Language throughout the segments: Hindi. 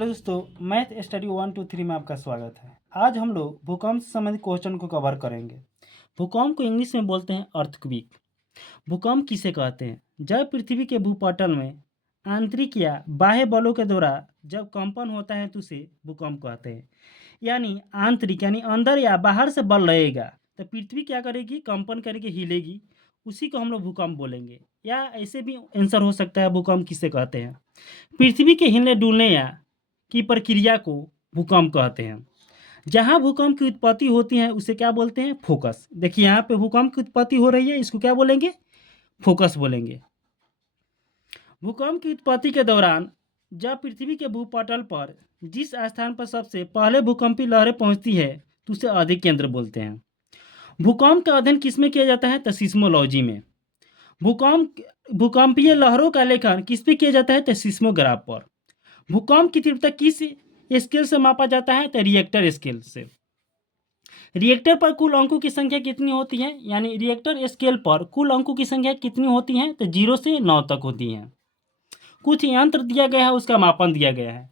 हेलो दोस्तों, मैथ स्टडी 1 2 3 में आपका स्वागत है। आज हम लोग भूकंप से संबंधित क्वेश्चन को कवर करेंगे। भूकंप को इंग्लिश में बोलते हैं अर्थक्वेक। भूकंप किसे कहते हैं? जब पृथ्वी के भूपटल में आंतरिक या बाह्य बलों के द्वारा जब कंपन होता है तो उसे भूकंप कहते हैं। यानी आंतरिक यानी अंदर या बाहर से बल रहेगा तो पृथ्वी क्या करेगी? कंपन करके हिलेगी, उसी को हम लोग भूकंप बोलेंगे। या ऐसे भी आंसर हो सकता है भूकंप किसे कहते हैं। पृथ्वी के हिलने डुलने या की प्रक्रिया को भूकंप कहते हैं। जहाँ भूकंप की उत्पत्ति होती है उसे क्या बोलते हैं? फोकस। देखिए यहाँ पे भूकंप की उत्पत्ति हो रही है, इसको क्या बोलेंगे? फोकस बोलेंगे। भूकंप की उत्पत्ति के दौरान जब पृथ्वी के भूपटल पर जिस स्थान पर सबसे पहले भूकंपी लहरें पहुंचती है तो उसे अधिक केंद्र बोलते हैं। भूकंप का अध्ययन किसमें किया जाता है? तो सिस्मोलॉजी में। भूकंपीय लहरों का लेखन किस पे किया जाता है? तो सिस्मोग्राफ पर। भूकंप की तीव्रता किस स्केल से मापा जाता है? तो रिएक्टर स्केल से। रिएक्टर पर कुल अंकों की संख्या कितनी होती है? यानी रिएक्टर स्केल पर कुल अंकों की संख्या कितनी होती है? तो 0 से 9 तक होती है। कुछ यंत्र दिया गया है, उसका मापन दिया गया है।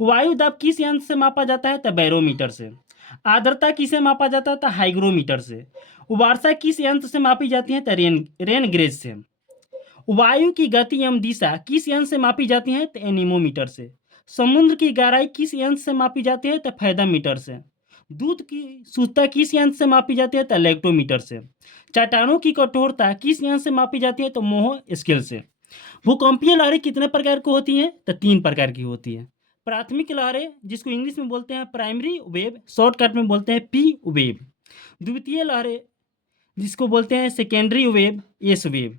वायु दाब किस यंत्र से मापा जाता है? तो बैरोमीटर से। आर्द्रता किसे मापा जाता है? तो हाइग्रोमीटर से। वर्षा किस यंत्र से मापी जाती है? तो रेन गेज से। वायु की गति एवं दिशा किस यंत्र से मापी जाती है? तो एनीमोमीटर से। समुद्र की गहराई किस यंत्र से मापी जाती है? तो फैथोमीटर से। दूध की शुद्धता किस यंत्र से मापी जाती है? तो लेक्टोमीटर से। चट्टानों की कठोरता किस यंत्र से मापी जाती है? तो मोह स्केल से। भूकंपीय लहरें कितने प्रकार की होती हैं? तो 3 प्रकार की होती है। प्राथमिक लहरें जिसको इंग्लिश में बोलते हैं प्राइमरी वेव, शॉर्टकट में बोलते हैं पी वेव। द्वितीय लहरें जिसको बोलते हैं सेकेंडरी वेव, एस वेव।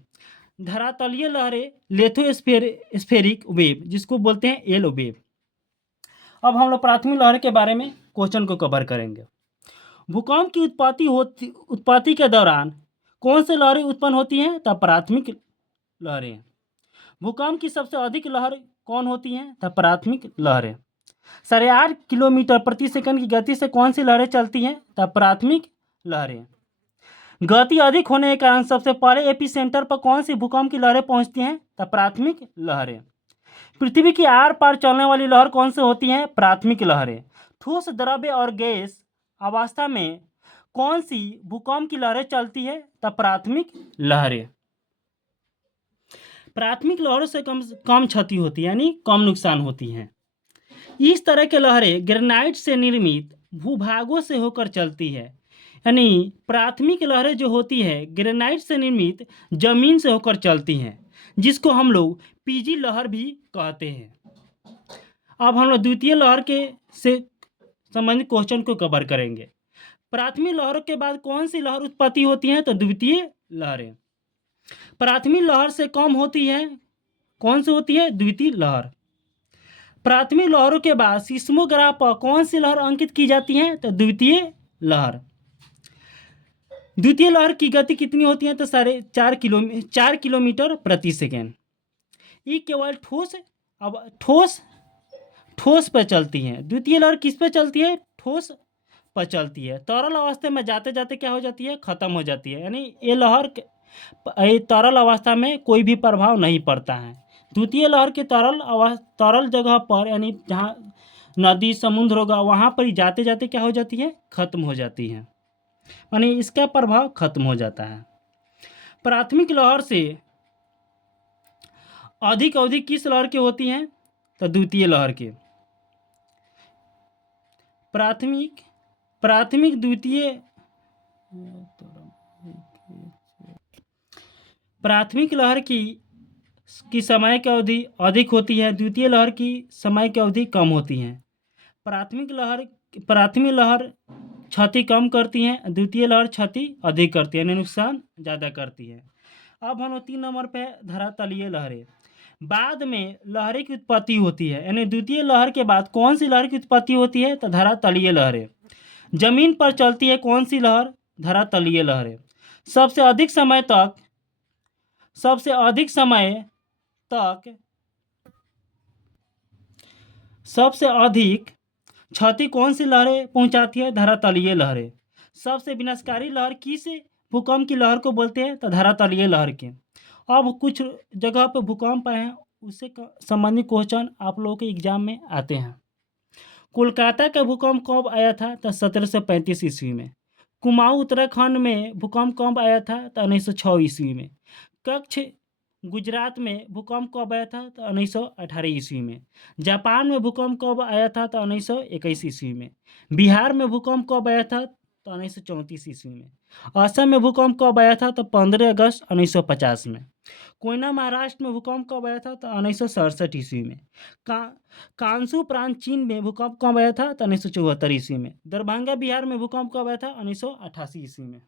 धरातलीय लहरें लेथोस्फेरिक वेव जिसको बोलते हैं एल वेव। अब हम लोग प्राथमिक लहर के बारे में क्वेश्चन को कवर करेंगे। भूकंप की उत्पत्ति के दौरान कौन से लहरें उत्पन्न होती हैं? तब प्राथमिक लहरें। भूकंप की सबसे अधिक लहर कौन होती हैं? तब प्राथमिक लहरें। 8.5 किलोमीटर प्रति सेकंड की गति से कौन सी लहरें चलती हैं? तब प्राथमिक लहरें। गति अधिक होने के कारण सबसे पहले एपिसेंटर पर कौन सी भूकंप की लहरें पहुंचती हैं? तब प्राथमिक लहरें। पृथ्वी की आर पार चलने वाली लहर कौन सी होती हैं? प्राथमिक लहरें। ठोस, द्रव्य और गैस अवस्था में कौन सी भूकंप की लहरें चलती है? तब प्राथमिक लहरें। प्राथमिक लहरों से कम क्षति होती है, यानी कम नुकसान होती हैं। इस तरह के लहरें ग्रेनाइट से निर्मित भूभागों से होकर चलती है। यानी प्राथमिक लहरें जो होती है ग्रेनाइट से निर्मित जमीन से होकर चलती हैं, जिसको हम लोग पीजी लहर भी कहते हैं। अब हम लोग द्वितीय लहर के से संबंधित क्वेश्चन को कवर करेंगे। प्राथमिक लहरों के बाद कौन सी लहर उत्पत्ति होती है? तो द्वितीय लहरें। प्राथमिक लहर से कम होती है, कौन सी होती है? द्वितीय लहर। प्राथमिक लहरों के बाद सिस्मोग्राफ पर कौन सी लहर अंकित की जाती है? तो द्वितीय लहर। द्वितीय लहर की गति कितनी होती है? तो 4 किलोमीटर प्रति सेकेंड। ये केवल ठोस पर चलती है। द्वितीय लहर किस पे चलती है? ठोस पर चलती है। तरल अवस्था में जाते जाते क्या हो जाती है? खत्म हो जाती है। यानी ये लहर तरल अवस्था में कोई भी प्रभाव नहीं पड़ता है। द्वितीय लहर के तरल जगह पर, यानी जहाँ नदी समुद्र होगा वहाँ पर ही जाते जाते क्या हो जाती है? खत्म हो जाती है, यानी इसका प्रभाव खत्म हो जाता है। प्राथमिक लहर से अधिक अवधि किस लहर की होती है? तो द्वितीय लहर के। प्राथमिक द्वितीय प्राथमिक लहर की समय की अवधि अधिक होती है, द्वितीय लहर की समय की अवधि कम होती है। प्राथमिक लहर क्षति कम करती है, द्वितीय लहर क्षति अधिक करती है, यानी नुकसान ज़्यादा करती है। अब हम 3 नंबर पे धरातलीय लहरें। बाद में लहरें की उत्पत्ति होती है, यानी द्वितीय लहर के बाद कौन सी लहर की उत्पत्ति होती है? तो धरातलीय लहरें। जमीन पर चलती है कौन सी लहर? धरातलीय लहरें। सबसे अधिक क्षति कौन सी लहरें पहुंचाती है? धरातलीय लहरें। सबसे विनाशकारी लहर किस भूकंप की लहर को बोलते हैं? तो धरातलीय लहर के। अब कुछ जगह पर भूकंप आए हैं, उससे संबंधित क्वेश्चन आप लोगों के एग्जाम में आते हैं। कोलकाता का भूकंप कब आया था? तो 1735 ईस्वी में। कुमाऊँ उत्तराखंड में भूकंप कब आया था? तो 1906 ईस्वी में। कच्छ गुजरात में भूकंप कब आया था? तो 1918 ईस्वी में। जापान में भूकंप कब आया था? तो 1921 ईस्वी में। बिहार में भूकंप कब आया था? तो 1934 ईस्वी में। असम में भूकंप कब आया था? तो 15 अगस्त 1950 में। कोयना महाराष्ट्र में भूकंप कब आया था? तो 1967 ईस्वी में। का कांसू प्रांत चीन में भूकंप कब आया था? तो 1974 ईस्वी में। दरभंगा बिहार में भूकंप कब आया था? 1988 ईस्वी में।